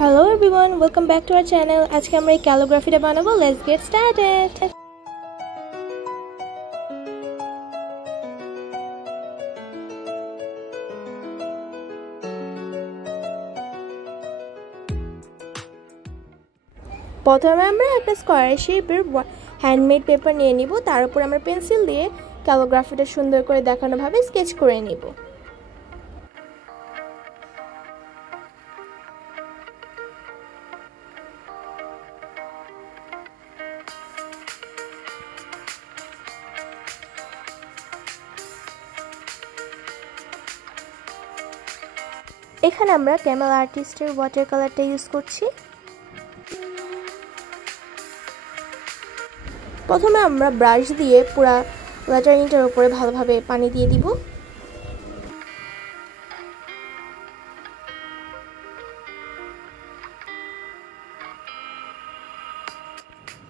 Hello everyone, welcome back to our channel. আজকে আমরা এই ক্যালিগ্রাফিটা বানাবো. Let's get started. প্রথমে আমরা একটা স্কয়ার শেপের হ্যান্ডমেড পেপার নিয়ে নিব, তার উপর আমরা পেন্সিল দিয়ে ক্যালিগ্রাফিটা সুন্দর করে দেখানো ভাবে স্কেচ করে নিব। এখানে আমরা ক্যামেল আর্টিস্টের ওয়াটার কালারটা ইউজ করছি। প্রথমে আমরা ব্রাশ দিয়ে পুরো লেটারিংটার উপরে ভালোভাবে পানি দিয়ে দিব।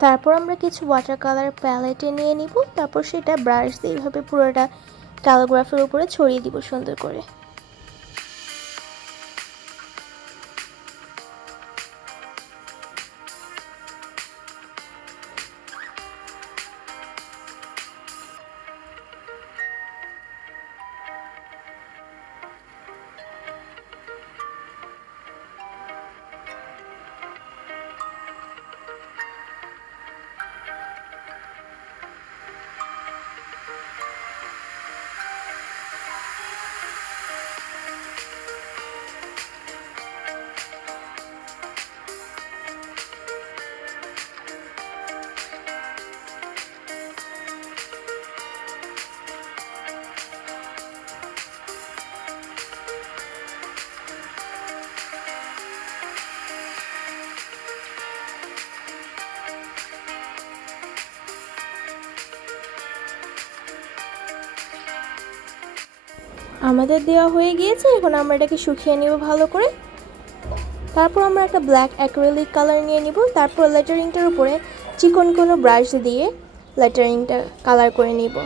তারপর আমরা কিছু ওয়াটার কালার প্যালেটে নিয়ে নিব, তারপর সেটা ব্রাশ দিয়ে এইভাবে পুরোটা ক্যালিগ্রাফির উপরে ছড়িয়ে দিব সুন্দর করে। আমাদের দেওয়া হয়ে গিয়েছে, এখন আমরা এটাকে শুকিয়ে নিব ভালো করে। তারপর আমরা একটা ব্ল্যাক অ্যাক্রিলিক কালার নিয়ে নিব, তারপর লেটারিংটার উপরে চিকন কোনো ব্রাশ দিয়ে লেটারিংটা কালার করে নিব।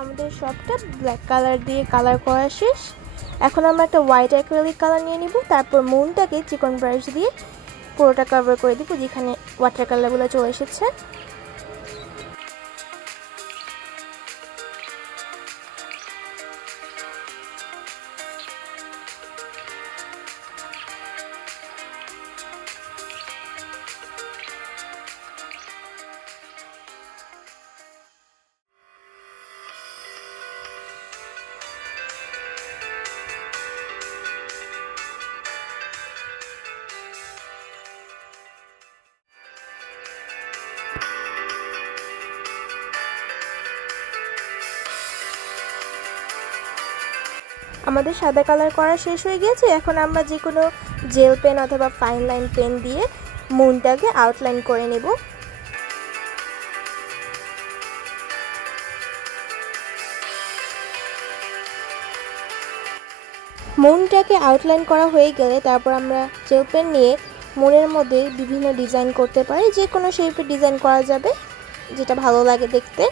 আমাদের সবটা ব্ল্যাক কালার দিয়ে কালার করা শেষ। এখন আমরা একটা হোয়াইট অ্যাক্রিলিক কালার নিয়ে নিব, তারপর মুনটাকে চিকন ব্রাশ দিয়ে পুরোটা কভার করে দিব যেখানে ওয়াটার কালারগুলো চলে এসেছে। আমাদের সাদা কালার করা শেষ হয়ে গিয়েছে, এখন আমরা যে কোনো জেল পেন অথবা ফাইন লাইন পেন দিয়ে মুনটাকে আউটলাইন করে নেব। মুনটাকে আউটলাইন করা হয়ে গেলে তারপর আমরা জেল পেন নিয়ে মুনের মধ্যে বিভিন্ন ডিজাইন করতে পারি, যে কোনো শেপের ডিজাইন করা যাবে যেটা ভালো লাগে দেখতে।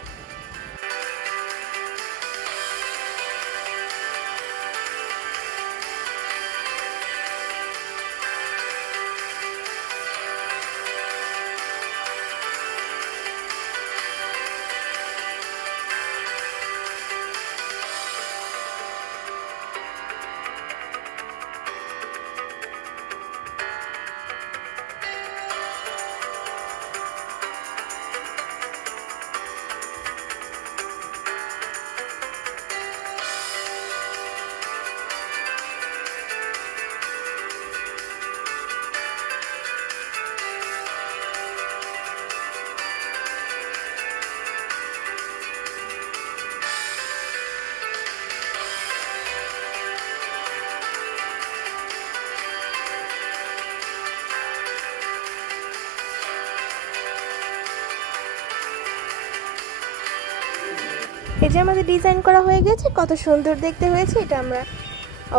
এই যে আমাদের ডিজাইন করা হয়ে গেছে, কত সুন্দর দেখতে হয়েছে। এটা আমরা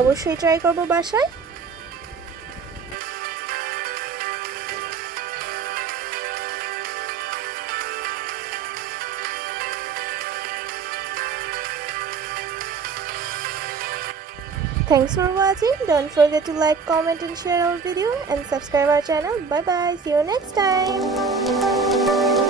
অবশ্যই ট্রাই করব বাসায়। Thanks for watching. Don't forget to like, comment and share our video and subscribe our channel. Bye bye. See you next time.